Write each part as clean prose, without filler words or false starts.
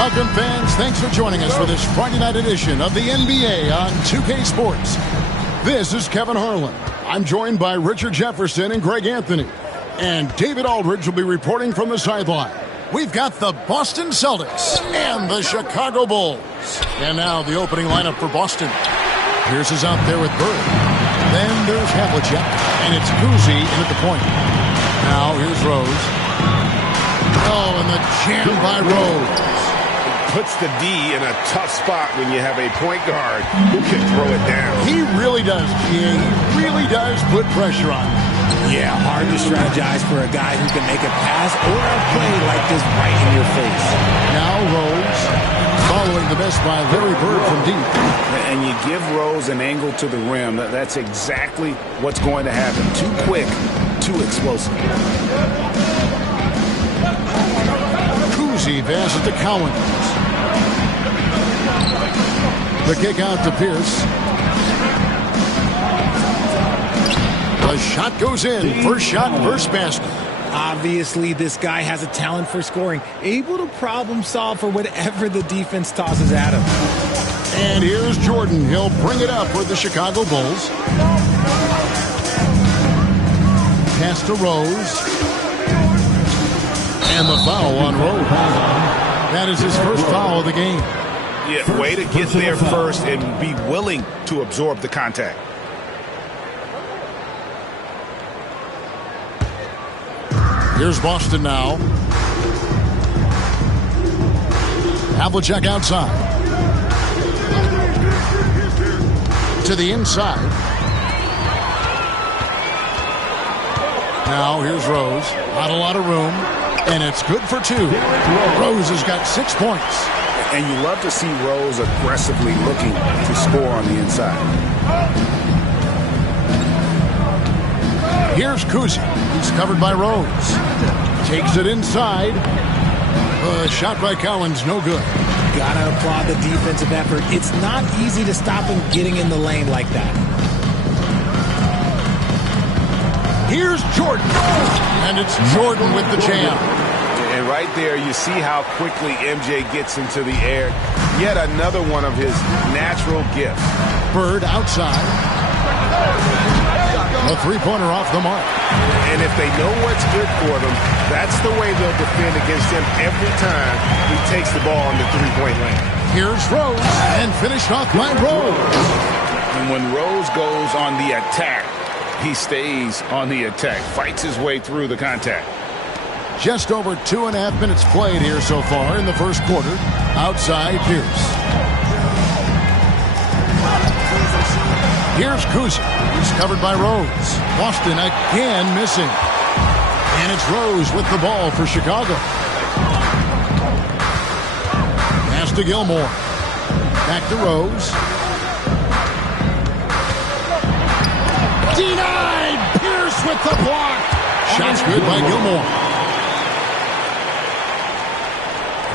Welcome, fans. Thanks for joining us for this Friday night edition of the NBA on 2K Sports. This is Kevin Harlan. I'm joined by Richard Jefferson and Greg Anthony. And David Aldridge will be reporting from the sideline. We've got the Boston Celtics and the Chicago Bulls. And now the opening lineup for Boston. Pierce is out there with Bird. Then there's Havlicek. And it's Cousy in at the point. Now here's Rose. Oh, and the jam by Rose. Puts the D in a tough spot when you have a point guard who can throw it down. He really does, G.A. He really does put pressure on him. Yeah, hard to strategize for a guy who can make a pass or a play like this right in your face. Now Rose, following the miss by Larry Bird from deep. And you give Rose an angle to the rim. That's exactly what's going to happen. Too quick, too explosive. Cousy passes to Cowens. The kick out to Pierce. The shot goes in. First shot, first basket. Obviously, this guy has a talent for scoring, able to problem solve for whatever the defense tosses at him. And here's Jordan. He'll bring it up for the Chicago Bulls. Pass to Rose. And the foul on Rose. That is his first foul of the game. Yeah, way to get there first and be willing to absorb the contact. Here's Boston now. Havlicek outside. To the inside. Now here's Rose. Not a lot of room. And it's good for two. Rose has got 6 points. And you love to see Rose aggressively looking to score on the inside. Here's Cousy. He's covered by Rose. Takes it inside. Shot by Cowens, no good. Gotta applaud the defensive effort. It's not easy to stop him getting in the lane like that. Here's Jordan. And it's Jordan with the jam. And right there, you see how quickly MJ gets into the air. Yet another one of his natural gifts. Bird outside. A three-pointer off the mark. And if they know what's good for them, that's the way they'll defend against him every time he takes the ball in the three-point lane. Here's Rose. And finished off by Rose. And when Rose goes on the attack, he stays on the attack, fights his way through the contact. Just over 2.5 minutes played here so far in the first quarter. Outside Pierce. Here's Cousy. He's covered by Rose. Boston again missing. And it's Rose with the ball for Chicago. Pass to Gilmore. Back to Rose. Denied! Pierce with the block. Shot's good by Gilmore.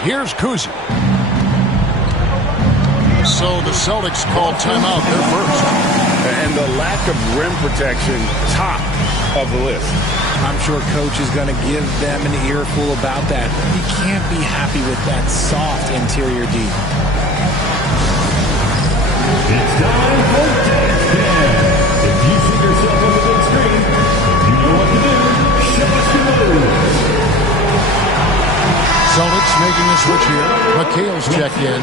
Here's Cousy. So the Celtics called timeout there first. And the lack of rim protection, top of the list. I'm sure coach is going to give them an earful about that. He can't be happy with that soft interior D. It's time for Dance Cam. If you see yourself on the big screen, you know what to do. Show us your moves. Celtics making a switch here. McHale's checked in.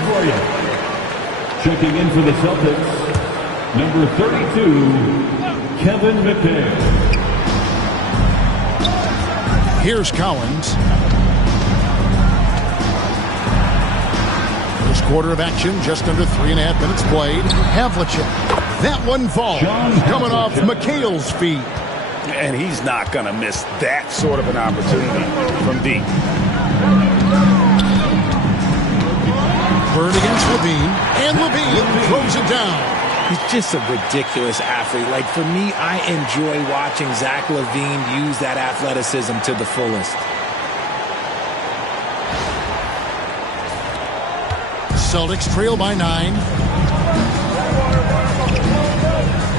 Checking in for the Celtics, number 32, Kevin McHale. Here's Cowens. First quarter of action, just under 3.5 minutes played. Havlicek. That one falls. Coming off McHale's feet. And he's not going to miss that sort of an opportunity from deep. Bird against Levine, and Levine throws it down. He's just a ridiculous athlete. Like, for me, I enjoy watching Zach LaVine use that athleticism to the fullest. Celtics trail by 9.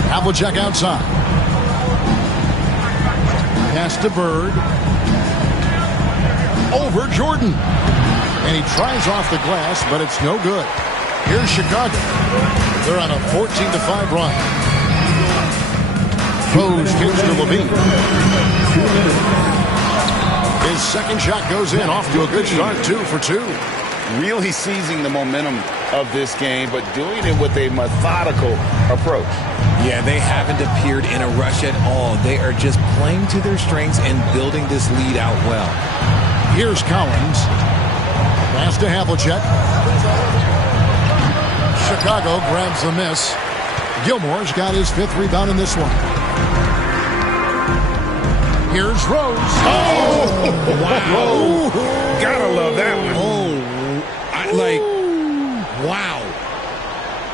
Havlicek outside. Pass to Bird. Over Jordan. And he tries off the glass, but it's no good. Here's Chicago. They're on a 14-5 run. Rose kicks to Levine. His second shot goes in, off to a good start, 2 for 2. Really seizing the momentum of this game, but doing it with a methodical approach. Yeah, they haven't appeared in a rush at all. They are just playing to their strengths and building this lead out well. Here's Collins. Pass to Havlicek. Chicago grabs the miss. Gilmore's got his 5th rebound in this one. Here's Rose. Oh! Wow. Gotta love that one. Wow.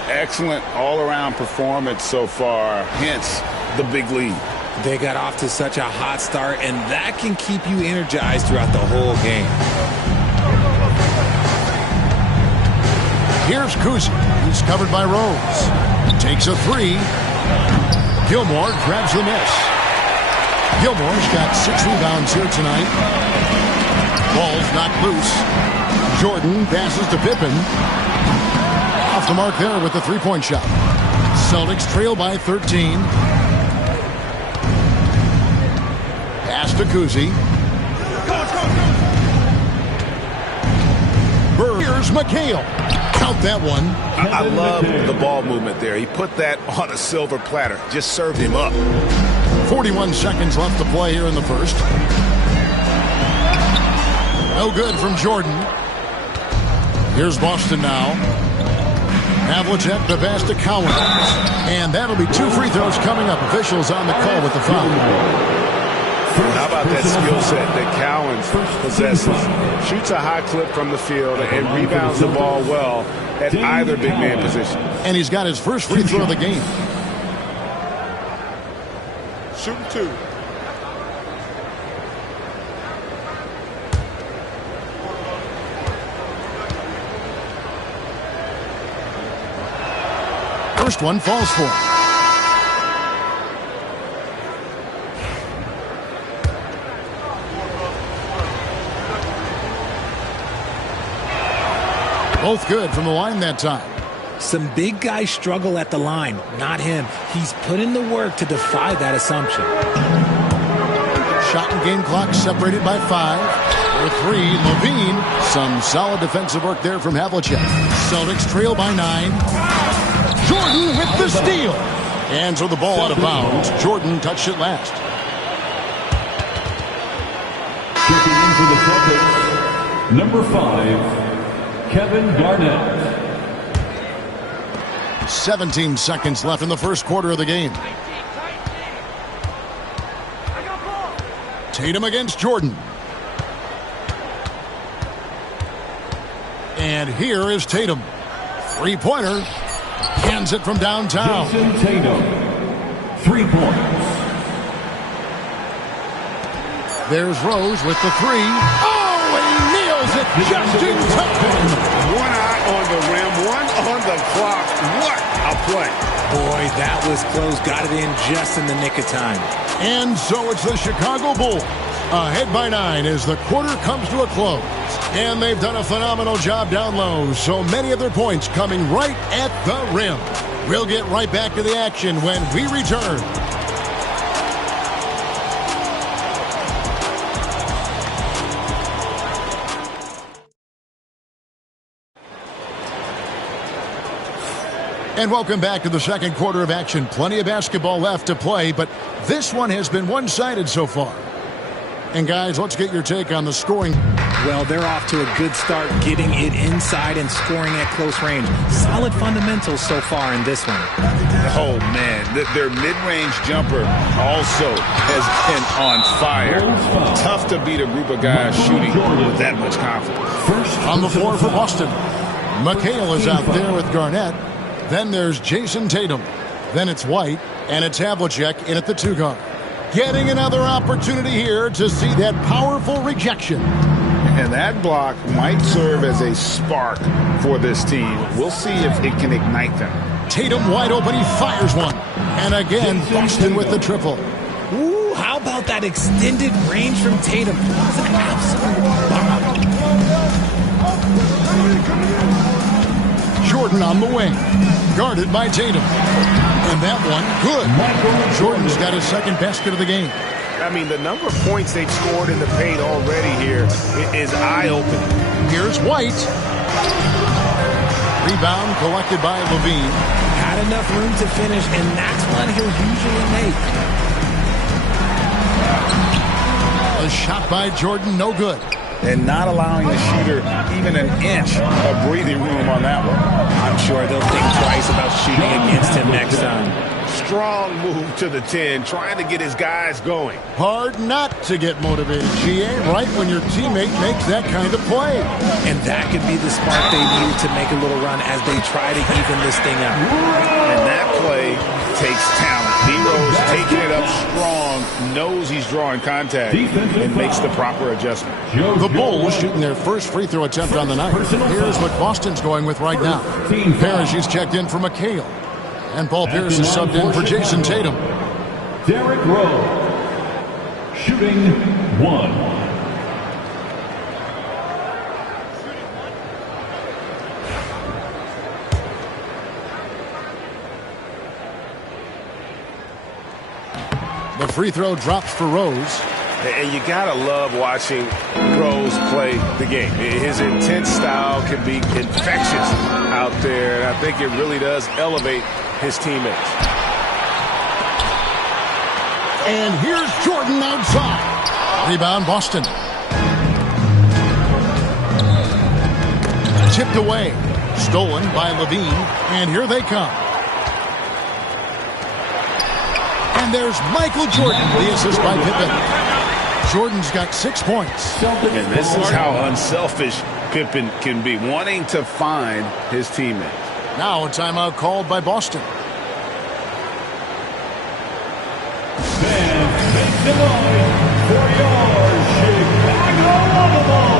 Excellent all-around performance so far, hence the big lead. They got off to such a hot start, and that can keep you energized throughout the whole game. Here's Kuzi. He's covered by Rose. Takes a 3. Gilmore grabs the miss. Gilmore's got 6 rebounds here tonight. Ball's knocked loose. Jordan passes to Pippen. Off the mark there with the 3-point shot. Celtics trail by 13. Pass to Kuzi. Here's McHale. Count that one. I love the ball movement there. He put that on a silver platter. Just served him up. 41 seconds left to play here in the first. No good from Jordan. Here's Boston now. Havlicek, the pass to Collins. And that'll be 2 free throws coming up. Officials on the call with the foul. How about that skill set that Collins possesses? Shoots a high clip from the field and rebounds the ball well at either big man position. And he's got his first free throw of the game. Shooting 2. First one falls for him. Both good from the line that time. Some big guys struggle at the line. Not him. He's put in the work to defy that assumption. Shot and game clock separated by 5. For 3, Levine. Some solid defensive work there from Havlicek. Celtics trail by 9. Jordan with the steal. And so the ball out of bounds. Jordan touched it last. Checking in for the Celtics, number 5, Kevin Garnett. 17 seconds left in the first quarter of the game. Tatum against Jordan. And here is Tatum. 3-pointer. Hands it from downtown. Jason Tatum, 3 points. There's Rose with the 3. Oh, and he nails it just in time. One eye on the rim, one on the clock. What a play. Boy, that was close. Got it in just in the nick of time. And so it's the Chicago Bulls ahead by 9 as the quarter comes to a close. And they've done a phenomenal job down low. So many of their points coming right at the rim. We'll get right back to the action when we return. And welcome back to the second quarter of action. Plenty of basketball left to play, but this one has been one-sided so far. And guys, let's get your take on the scoring. Well, they're off to a good start getting it inside and scoring at close range. Solid fundamentals so far in this one. Oh, man. Their mid-range jumper also has been on fire. Tough to beat a group of guys shooting with that much confidence. On the floor for Boston, McHale is out there with Garnett. Then there's Jason Tatum. Then it's White, and it's Havlicek in at the 2 guard. Getting another opportunity here to see that powerful rejection. And that block might serve as a spark for this team. We'll see if it can ignite them. Tatum wide open, he fires one. And again, Boston with the triple. Ooh, how about that extended range from Tatum? It's an absolute bomb. Jordan on the wing. Guarded by Tatum. And that one, good. Jordan's got his second basket of the game. I mean, the number of points they've scored in the paint already here is eye-opening. Here's White. Rebound collected by Levine. Had enough room to finish, and that's one he'll usually make. A shot by Jordan, no good. And not allowing the shooter even an inch of breathing room on that one. I'm sure they'll think twice about shooting against him next time. Strong move to the 10, trying to get his guys going. Hard not to get motivated, GA, right when your teammate makes that kind of play. And that could be the spark they need to make a little run as they try to even this thing up. And that play takes talent. D-Rose taking it up strong, knows he's drawing contact, and makes the proper adjustment. The Bulls shooting their first free throw attempt on the night. Here's what Boston's going with right now. Parrish is checked in for McHale. And Paul Pierce is subbed in for Jason Tatum. Derrick Rose, shooting 1. The free throw drops for Rose. And you gotta love watching Rose play the game. His intense style can be infectious out there, and I think it really does elevate his teammates. And here's Jordan outside. Rebound, Boston. Tipped away. Stolen by Levine. And here they come. And there's Michael Jordan, the assist by Pippen. Jordan's got 6 points. And this is how unselfish Pippen can be, wanting to find his teammates. Now a timeout called by Boston. Fans, make some noise for your Chicago Bulls.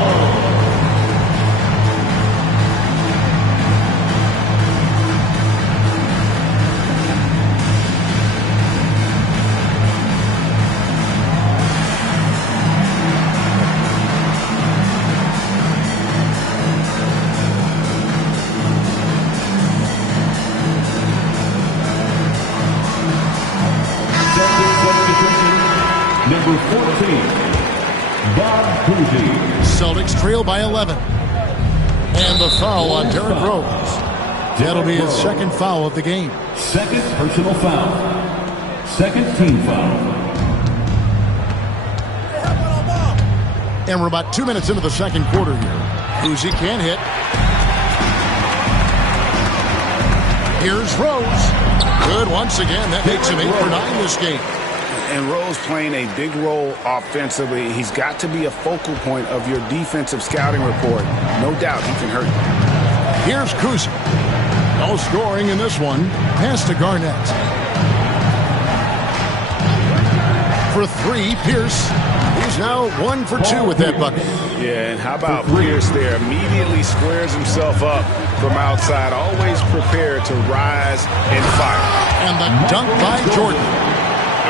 Number 14, Bob Cousy. Celtics trail by 11. And the foul on Derrick Rose. That'll be his second foul of the game. Second personal foul. Second team foul. And we're about 2 minutes into the second quarter here. Cousy can't hit. Here's Rose. Good once again. That makes him 8 for 9 this game. And Rose playing a big role offensively. He's got to be a focal point of your defensive scouting report. No doubt he can hurt you. Here's Cousy. No scoring in this one. Pass to Garnett. For 3, Pierce. He's now 1 for 2 with that bucket. Yeah, and how about Pierce there? Immediately squares himself up from outside. Always prepared to rise and fire. And the dunk by Jordan.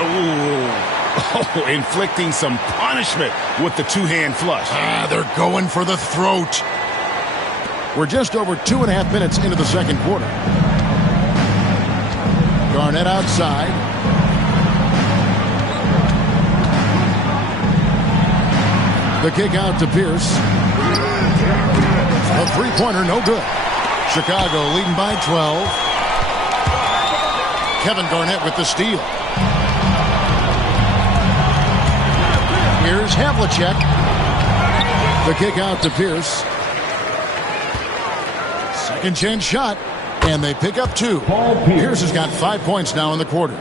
Oh, inflicting some punishment with the two-hand flush. They're going for the throat. We're just over 2.5 minutes into the second quarter. Garnett outside. The kick out to Pierce. A three-pointer, no good. Chicago leading by 12. Kevin Garnett with the steal. Here's Havlicek. The kick out to Pierce. Second chance shot. And they pick up 2. Pierce has got 5 points now in the quarter.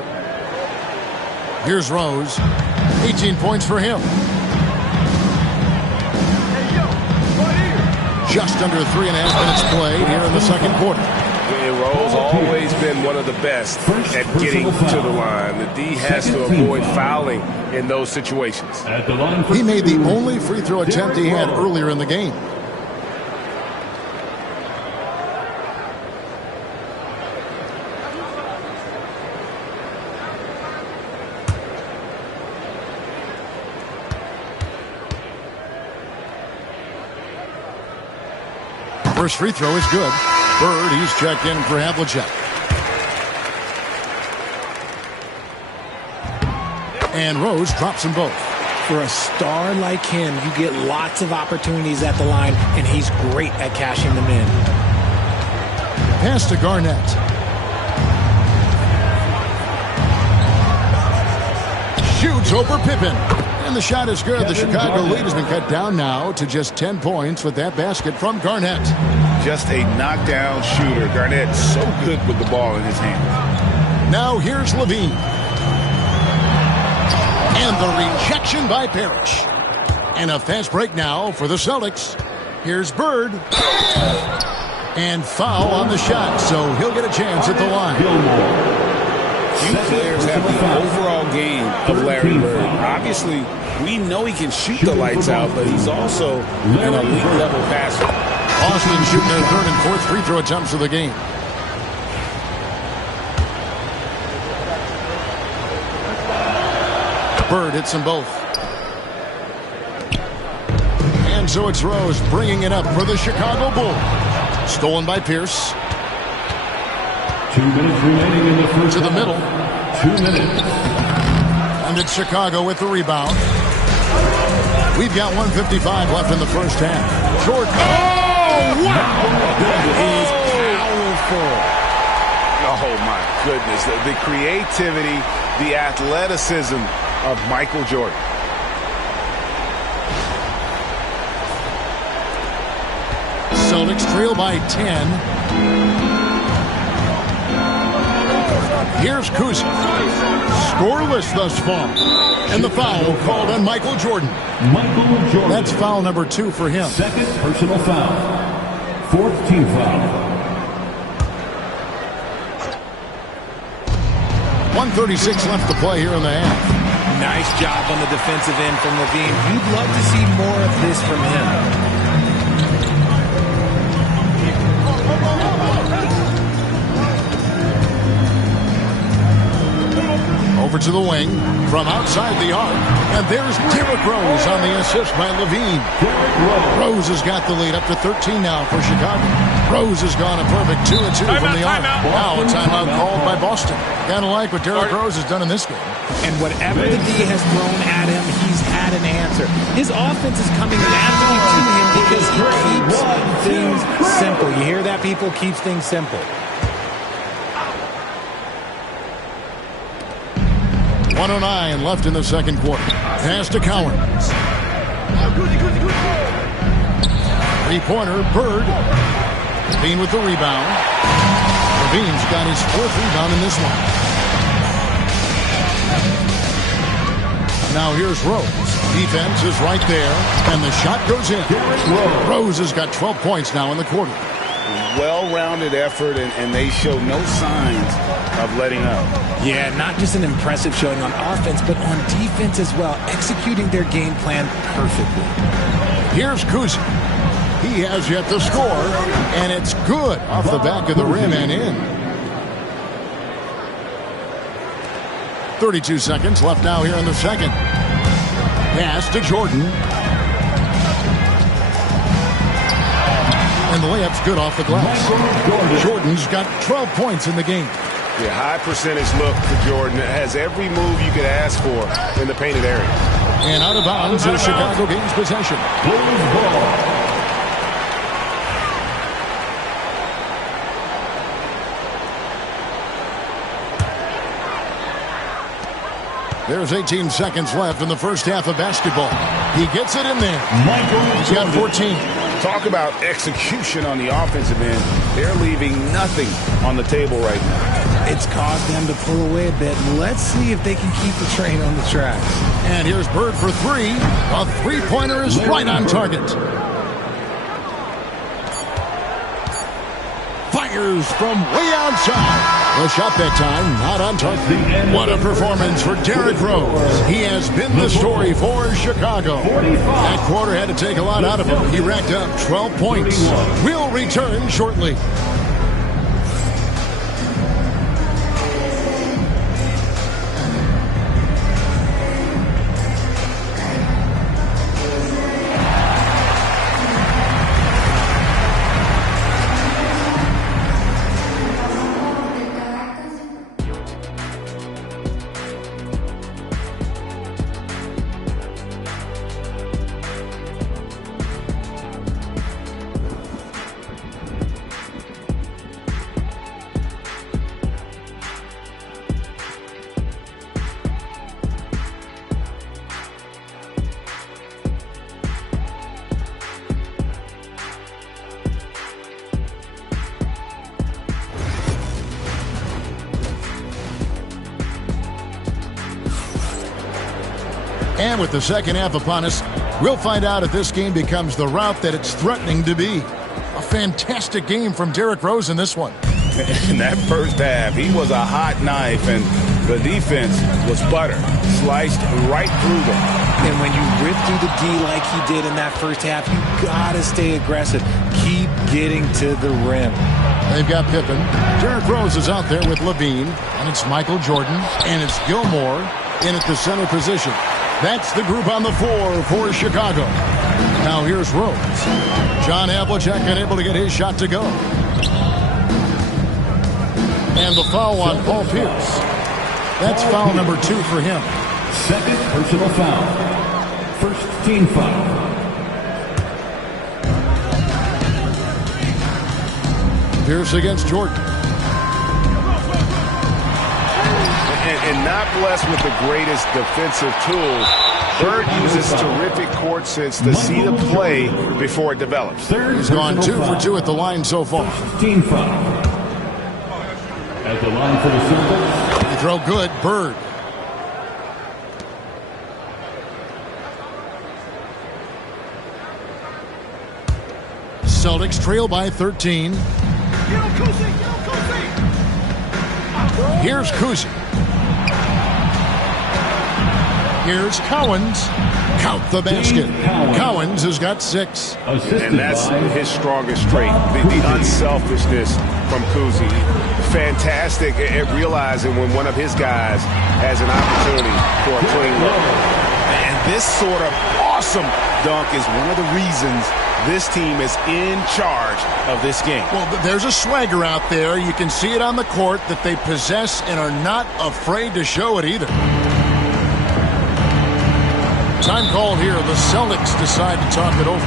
Here's Rose. 18 points for him. Just under 3.5 minutes played here in the second quarter. And Rose always been one of the best at getting to the line. The D has to avoid fouling in those situations. He made the only free throw attempt he had earlier in the game. First free throw is good. Bird, he's checked in for Havlicek. And Rose drops them both. For a star like him, you get lots of opportunities at the line, and he's great at cashing them in. Pass to Garnett. Shoots over Pippen. And the shot is good. The Chicago lead has been cut down now to just 10 points with that basket from Garnett. Just a knockdown shooter. Garnett so good with the ball in his hand. Now here's Levine. And the rejection by Parrish. And a fast break now for the Celtics. Here's Bird. And foul on the shot, so he'll get a chance at the line. Few players have the overall game of Larry Bird. Obviously, we know he can shoot the lights out, but he's also an elite-level passer. Austin shooting their third and fourth free throw attempts of the game. Bird hits them both. And so it's Rose bringing it up for the Chicago Bulls. Stolen by Pierce. 2 minutes remaining in the first to the middle. 2 minutes. And it's Chicago with the rebound. We've got 1:55 left in the first half. Jordan. Oh, wow! That is powerful. Oh, my goodness. The creativity, the athleticism of Michael Jordan. Celtics trail by 10. Here's Kuzma. Scoreless thus far. And the foul called on Michael Jordan. Michael Jordan. That's foul number 2 for him. Second personal foul. Fourth team foul. 1:36 left to play here in the half. Nice job on the defensive end from Levine. You'd love to see more of this from him. Over to the wing from outside the arc. And there's Derrick Rose on the assist by Levine. Rose has got the lead up to 13 now for Chicago. Rose has gone a perfect 2-2 from the arc. Now a timeout called by Boston. Kind of like what Derrick Rose has done in this game. And whatever the D has thrown at him, he's had an answer. His offense is coming naturally to him because he keeps things simple. You hear that, people? Keeps things simple. 1:09 left in the second quarter. Pass to Cowens. Three-pointer, Bird. Levine with the rebound. Levine's got his fourth rebound in this one. Now here's Rose. Defense is right there, and the shot goes in. Rose has got 12 points now in the quarter. Well-rounded effort, and they show no signs of letting up. Yeah, not just an impressive showing on offense, but on defense as well, executing their game plan perfectly. Here's Kuzma. He has yet to score, and it's good off the back of the rim and in. 32 seconds left now here in the second. Pass to Jordan. And the layup's good off the glass. Jordan's got 12 points in the game. Yeah, high percentage look for Jordan. It has every move you could ask for in the painted area. And out of bounds as Chicago gains possession. There's 18 seconds left in the first half of basketball. He gets it in there. He's got 14. Talk about execution on the offensive end. They're leaving nothing on the table right now. It's caused them to pull away a bit. Let's see if they can keep the train on the track. And here's Bird for three. A three-pointer is right on target. Fires from way outside. The shot that time, not on target. What a performance for Derrick Rose. He has been the story for Chicago. That quarter had to take a lot out of him. He racked up 12 points. We'll return shortly. And with the second half upon us, we'll find out if this game becomes the route that it's threatening to be. A fantastic game from Derrick Rose in this one. In that first half, he was a hot knife, and the defense was butter, sliced right through them. And when you rip through the D like he did in that first half, you gotta stay aggressive. Keep getting to the rim. They've got Pippen. Derrick Rose is out there with Levine, and it's Michael Jordan, and it's Gilmore in at the center position. That's the group on the floor for Chicago. Now here's Rose. John Havlicek unable to get his shot to go. And the foul on Paul Pierce. That's foul number 2 for him. Second personal foul. First team foul. Pierce against Jordan. And not blessed with the greatest defensive tools. Bird uses terrific court sense to see the play before it develops. He's gone 2 for 2 at the line so far. Team foul. At the line for the Celtics. He throw good, Bird. Celtics trail by 13. Here's Kuzi. Here's Cowens. Count the basket. Cowens has got 6. And that's his strongest trait, the unselfishness from Kuzi. Fantastic at realizing when one of his guys has an opportunity for a clean look. And this sort of awesome dunk is one of the reasons this team is in charge of this game. Well, there's a swagger out there. You can see it on the court that they possess and are not afraid to show it either. Time called here. The Celtics decide to talk it over.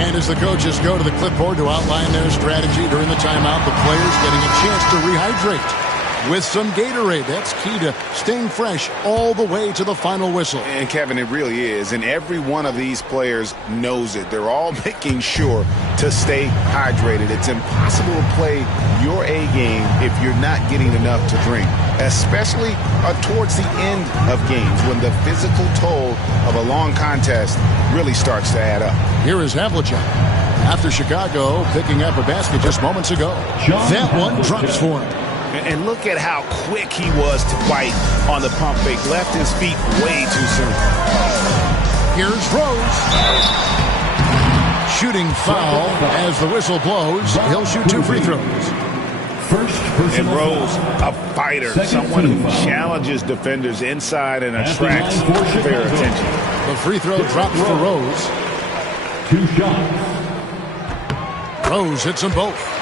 And as the coaches go to the clipboard to outline their strategy during the timeout, the players getting a chance to rehydrate with some Gatorade. That's key to staying fresh all the way to the final whistle. And Kevin, it really is. And every one of these players knows it. They're all making sure to stay hydrated. It's impossible to play your A game if you're not getting enough to drink, especially towards the end of games when the physical toll of a long contest really starts to add up. Here is Havlicek. After Chicago picking up a basket just moments ago. That one drops for him. And look at how quick he was to bite on the pump fake. Left his feet way too soon. Here's Rose. Shooting foul as the whistle blows. He'll shoot 2 free throws. And Rose, a fighter, someone who challenges defenders inside and attracts their attention. The free throw drops for Rose. 2 shots. Rose hits them both.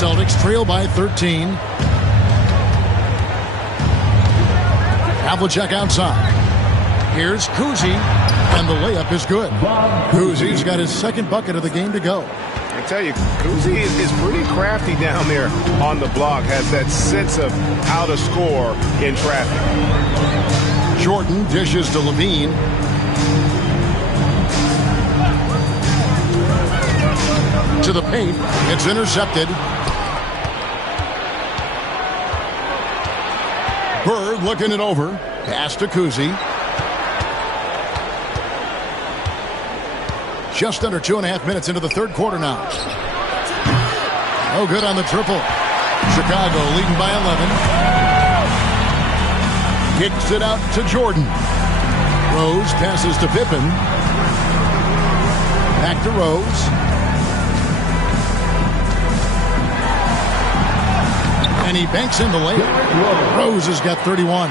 Celtics trail by 13. Havlicek outside. Here's Kuzi, and the layup is good. Kuzi's got his second bucket of the game to go. I tell you, Kuzi is pretty crafty down there on the block, has that sense of how to score in traffic. Jordan dishes to Levine. To the paint. It's intercepted. Bird looking it over. Pass to Kuzi. Just under 2.5 minutes into the third quarter now. No good on the triple. Chicago leading by 11. Kicks it out to Jordan. Rose passes to Pippen. Back to Rose. And he banks in the layup. Rose has got 31.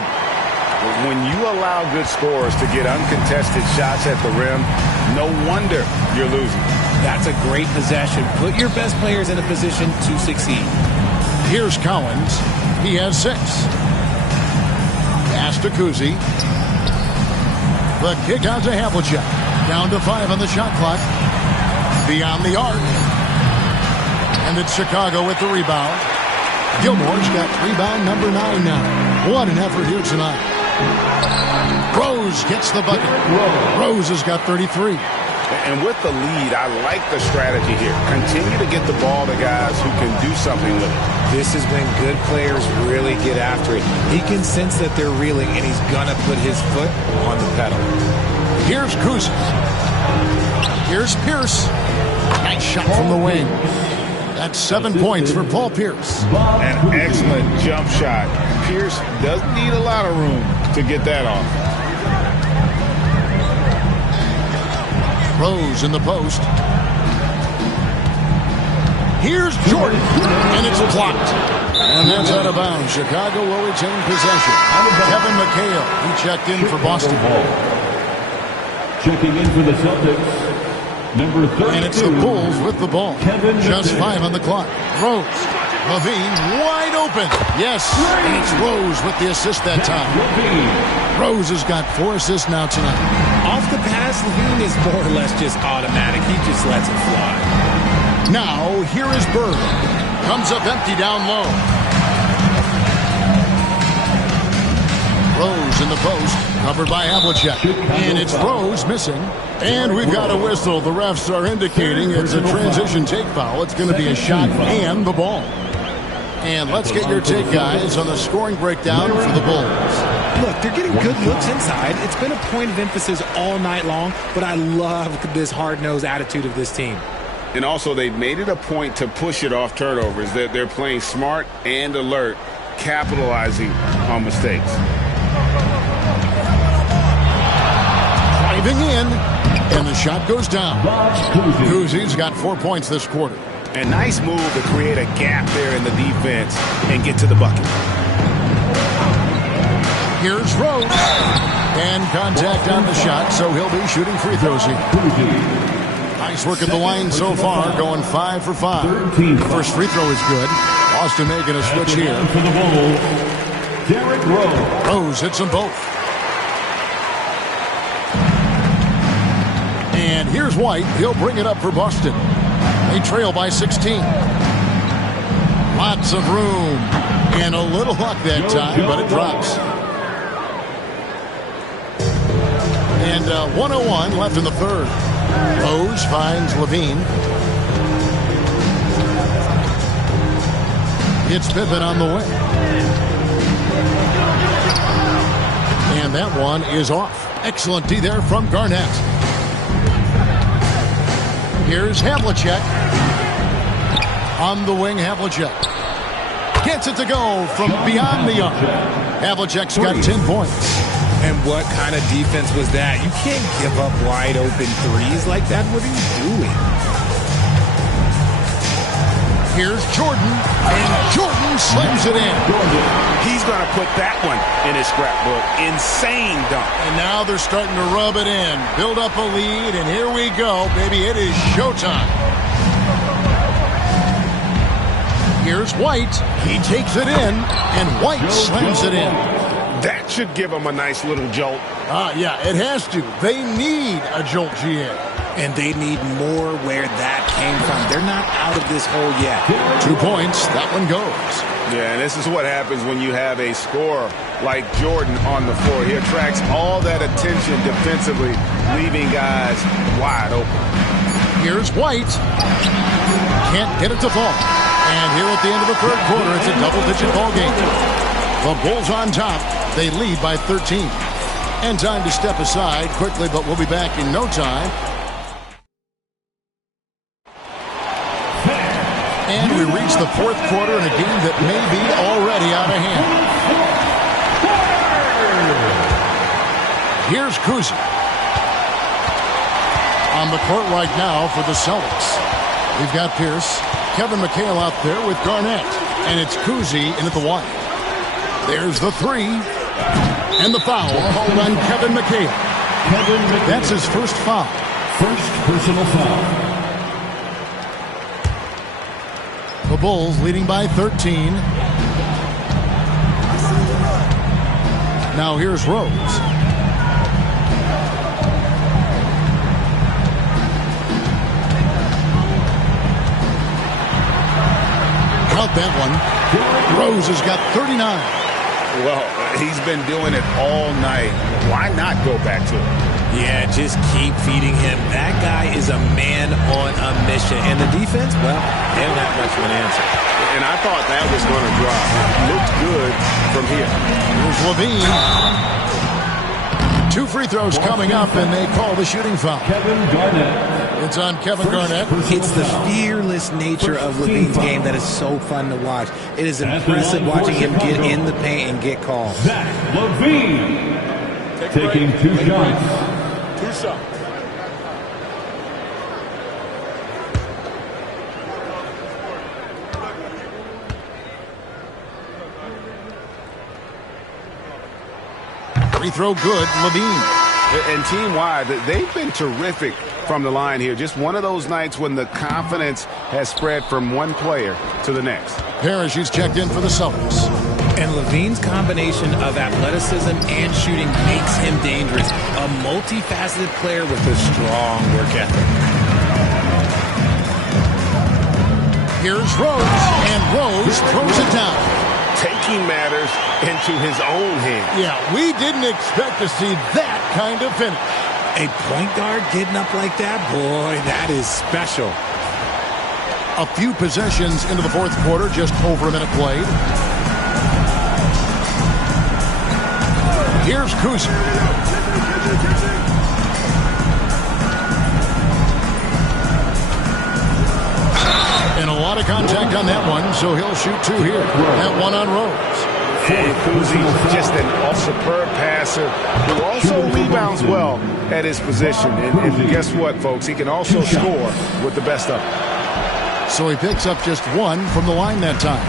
When you allow good scorers to get uncontested shots at the rim, no wonder you're losing. That's a great possession. Put your best players in a position to succeed. Here's Cowens. He has 6. Pass to Kuzi. The kick out to Havlicek. Down to 5 on the shot clock. Beyond the arc. And it's Chicago with the rebound. Gilmore's got rebound number 9 now. What an effort here tonight. Rose gets the bucket. Rose has got 33. And with the lead, I like the strategy here. Continue to get the ball to guys who can do something with it. This is when good players really get after it. He can sense that they're reeling, and he's going to put his foot on the pedal. Here's Kuzi. Here's Pierce. Nice shot from the wing. That's 7 points for Paul Pierce. An excellent jump shot. Pierce doesn't need a lot of room to get that off. Rose in the post. Here's Jordan, and it's blocked. And that's out of bounds. Chicago will retain possession. Kevin McHale, he checked in for Boston. Checking in for the Celtics, number 32. And it's the Bulls with the ball. Just 5 on the clock. Rose. Levine wide open. Yes, and it's Rose with the assist that time. Rose has got 4 assists now tonight. Off the pass, Levine is more or less just automatic. He just lets it fly. Now, here is Bird. Comes up empty down low. Rose in the post, covered by Havlicek. And it's Rose missing. And we've got a whistle. The refs are indicating it's a transition take foul. It's going to be a shot and the ball. And let's get your take, guys, on the scoring breakdown for the Bulls. Look, they're getting good looks inside. It's been a point of emphasis all night long, but I love this hard-nosed attitude of this team. And also, they've made it a point to push it off turnovers. They're playing smart and alert, capitalizing on mistakes. Driving in, and the shot goes down. Kuzi's got 4 points this quarter. A nice move to create a gap there in the defense and get to the bucket. Here's Rose. And contact on the shot, so he'll be shooting free throws here. Nice work at the line so far, going 5 for 5. First free throw is good. Boston making a switch here. For the Bulls, Derrick Rose. Rose hits them both. And here's White. He'll bring it up for Boston. They trail by 16. Lots of room. And a little luck that time, but it drops. And 1:01 left in the third. Rose finds Levine. It's Pippen on the way. And that one is off. Excellent D there from Garnett. Here's Havlicek. On the wing, Havlicek. Gets it to go from beyond the arc. Havlicek's got 10 points. And what kind of defense was that? You can't give up wide open threes like that. What are you doing? Here's Jordan, and Jordan slams it in. He's going to put that one in his scrapbook. Insane dunk. And now they're starting to rub it in. Build up a lead, and here we go, baby. It is showtime. Here's White. He takes it in, and White slams it in. That should give them a nice little jolt. Yeah, it has to. They need a jolt, GA. And they need more where that came from. They're not out of this hole yet. 2 points. That one goes. Yeah, and this is what happens when you have a scorer like Jordan on the floor. He attracts all that attention defensively, leaving guys wide open. Here's White. Can't get it to fall. And here at the end of the third quarter, it's a double-digit ball game. The Bulls on top. They lead by 13. And time to step aside quickly, but we'll be back in no time. And we reach the fourth quarter in a game that may be already out of hand. Here's Kuzi. On the court right now for the Celtics. We've got Pierce. Kevin McHale out there with Garnett. And it's Kuzi in at the one. There's the three. And the foul called on Kevin McHale. That's his first foul. First personal foul. The Bulls leading by 13. Now here's Rose. Count that one. Rose has got 39. Well, he's been doing it all night. Why not go back to it? Yeah, just keep feeding him. That guy is a man on a mission. And the defense, well, they don't have much of an answer. And I thought that was going to drop. Looked good from here. Here's Levine. 2 free throws coming up, and they call the shooting foul. Kevin Garnett. It's on Kevin Garnett. It's the fearless nature of Levine's game that is so fun to watch. It is impressive watching him get in the paint and get calls. Zach Levine taking 2 shots. 2 shots. Free throw good, Levine. And team-wide, they've been terrific from the line here. Just one of those nights when the confidence has spread from one player to the next. Parrish is checked in for the Celtics. And Levine's combination of athleticism and shooting makes him dangerous. A multifaceted player with a strong work ethic. Here's Rose, and Rose throws it down. Taking matters into his own hands. Yeah, we didn't expect to see that kind of finish. A point guard getting up like that, boy, that is special. A few possessions into the fourth quarter, just over a minute played. Here's Kuzma. And a lot of contact on that one, so he'll shoot 2 here. That one on Rose. And Kuzi's just a superb passer who also rebounds well at his position. And guess what, folks? He can also score with the best of them. So he picks up just 1 from the line that time.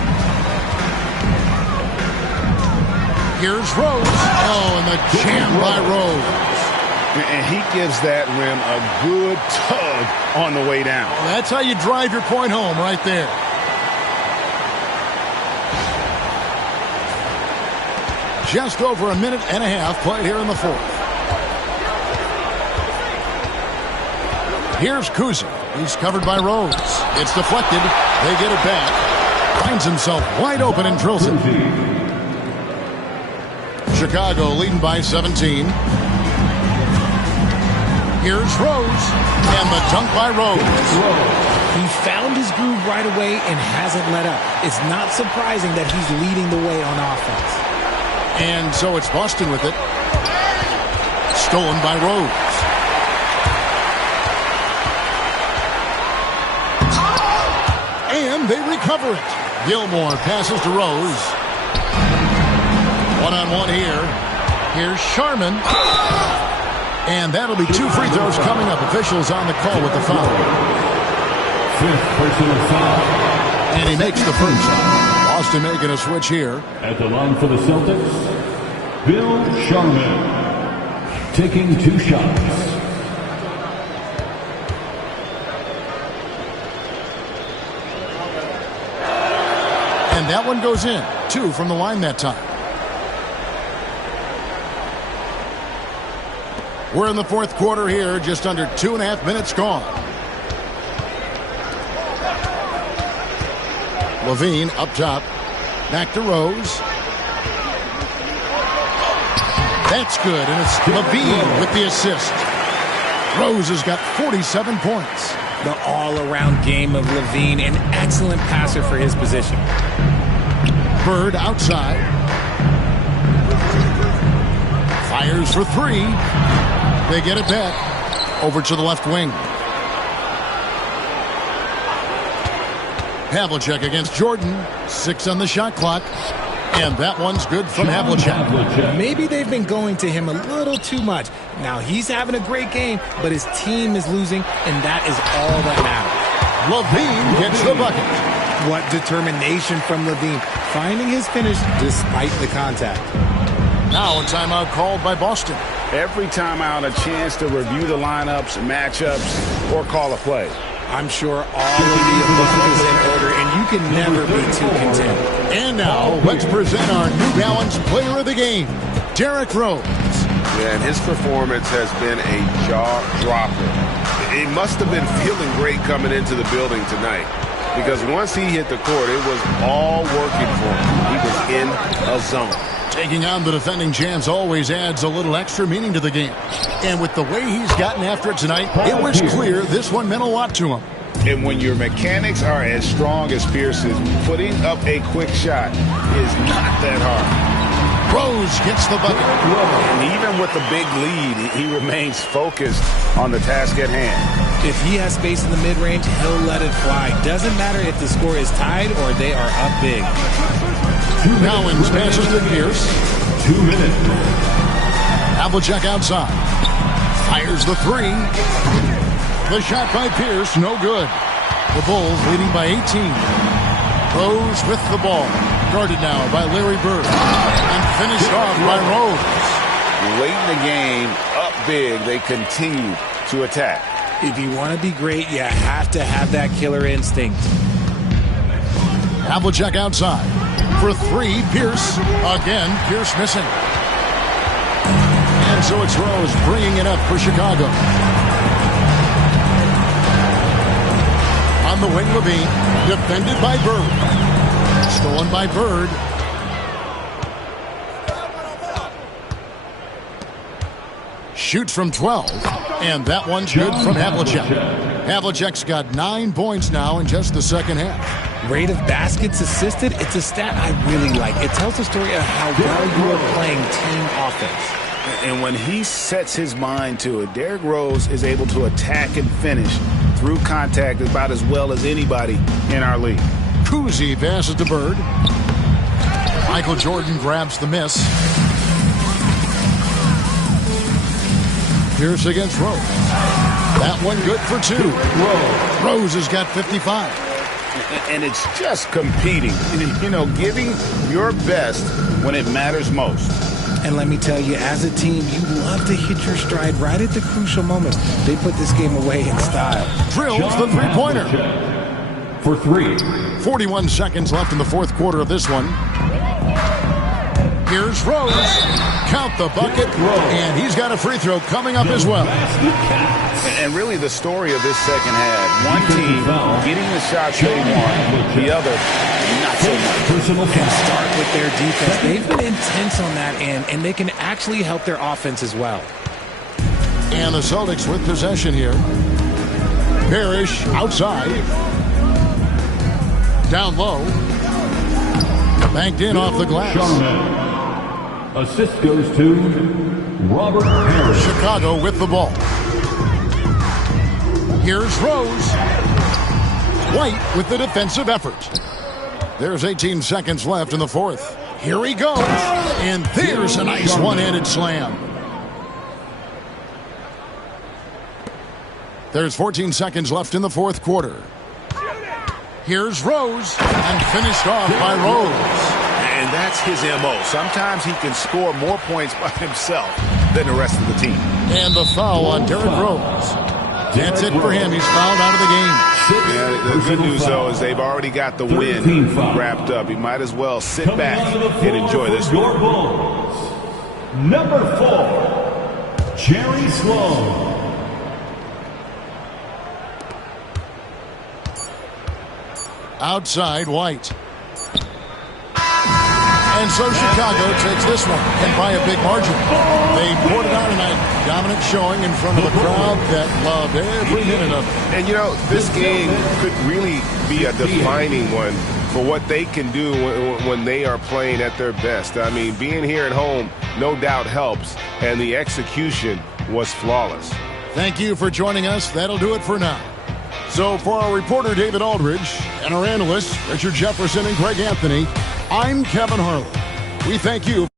Here's Rose. Oh, and the jam by Rose. And he gives that rim a good tug on the way down. That's how you drive your point home right there. Just over a minute and a half played here in the fourth. Here's Kuzma. He's covered by Rose. It's deflected. They get it back. Finds himself wide open and drills it. Chicago leading by 17. Here's Rose. And the dunk by Rose. He found his groove right away and hasn't let up. It's not surprising that he's leading the way on offense. And so it's Boston with it. Stolen by Rose. And they recover it. Gilmore passes to Rose. One-on-one here. Here's Sharman. And that'll be 2 free throws coming up. Officials on the call with the foul. 5th personal foul. And he makes the first. Boston making a switch here. At the line for the Celtics, Bill Sharman taking 2 shots. And that one goes in. 2 from the line that time. We're in the fourth quarter here, just under 2.5 minutes gone. Levine up top. Back to Rose. That's good, and it's Levine with the assist. Rose has got 47 points. The all-around game of Levine, an excellent passer for his position. Bird outside. Fires for 3. They get it back. Over to the left wing. Havlicek against Jordan. 6 on the shot clock. And that one's good from Havlicek. Maybe they've been going to him a little too much. Now he's having a great game, but his team is losing, and that is all that matters. Levine gets the bucket. What determination from Levine, finding his finish despite the contact. Now a timeout called by Boston. Every timeout, a chance to review the lineups, matchups, or call a play. I'm sure all of the above is in order, and you can never be too content. And now, let's present our New Balance Player of the Game, Derrick Rose. Yeah, and his performance has been a jaw-dropper. He must have been feeling great coming into the building tonight, because once he hit the court, it was all working for him. He was in a zone. Taking on the defending champs always adds a little extra meaning to the game. And with the way he's gotten after it tonight, it was clear this one meant a lot to him. And when your mechanics are as strong as Pierce's, putting up a quick shot is not that hard. Rose gets the bucket. And even with the big lead, he remains focused on the task at hand. If he has space in the mid-range, he'll let it fly. Doesn't matter if the score is tied or they are up big. Collins passes to Pierce. 2 minutes. Havlicek outside. Fires the three. The shot by Pierce, no good. The Bulls leading by 18. Rose with the ball. Guarded now by Larry Bird. And finished off by Rose. Late in the game, up big, they continue to attack. If you want to be great, you have to have that killer instinct. Havlicek outside. For three, Pierce. Again, Pierce missing. And so it's Rose bringing it up for Chicago. On the wing, Levine. Defended by Bird. Stolen by Bird. Shoots from 12. And that one's good from Havlicek. Havlicek's got 9 points now in just the second half. Rate of baskets assisted, it's a stat I really like. It tells the story of how well you are playing team offense. And when he sets his mind to it, Derrick Rose is able to attack and finish through contact about as well as anybody in our league. Cousy passes to Bird. Michael Jordan grabs the miss. Pierce against Rose. That one good for two. Rose has got 55. And it's just competing, you know, giving your best when it matters most. And let me tell you, as a team, you love to hit your stride right at the crucial moments. They put this game away in style. Drills the three-pointer. For three. 41 seconds left in the fourth quarter of this one. Here's Rose. Count the bucket. And he's got a free throw coming up as well. And really the story of this second half, one team getting the shots they want, the other not so much. And start with their defense. They've been intense on that end, and they can actually help their offense as well. And the Celtics with possession here. Parrish outside. Down low. Banked in off the glass. Assist goes to Robert Parrish. Chicago with the ball. Here's Rose. White with the defensive effort. There's 18 seconds left in the fourth. Here he goes. And there's a nice one-handed slam. There's 14 seconds left in the fourth quarter. Here's Rose. And finished off by Rose. And that's his M.O. Sometimes he can score more points by himself than the rest of the team. And the foul on Derrick Rose. That's it for him. He's fouled out of the game. Yeah, the good news, though, is they've already got the win wrapped up. He might as well sit back and enjoy this Your Bulls. Number 4, Jerry Sloan. Outside, White. And so Chicago takes this one, and by a big margin. They poured it on tonight, dominant showing in front of a crowd that loved every minute of it. And, you know, this game could really be a defining one for what they can do when they are playing at their best. I mean, being here at home no doubt helps, and the execution was flawless. Thank you for joining us. That'll do it for now. So for our reporter, David Aldridge, and our analysts, Richard Jefferson and Greg Anthony, I'm Kevin Harlan. We thank you.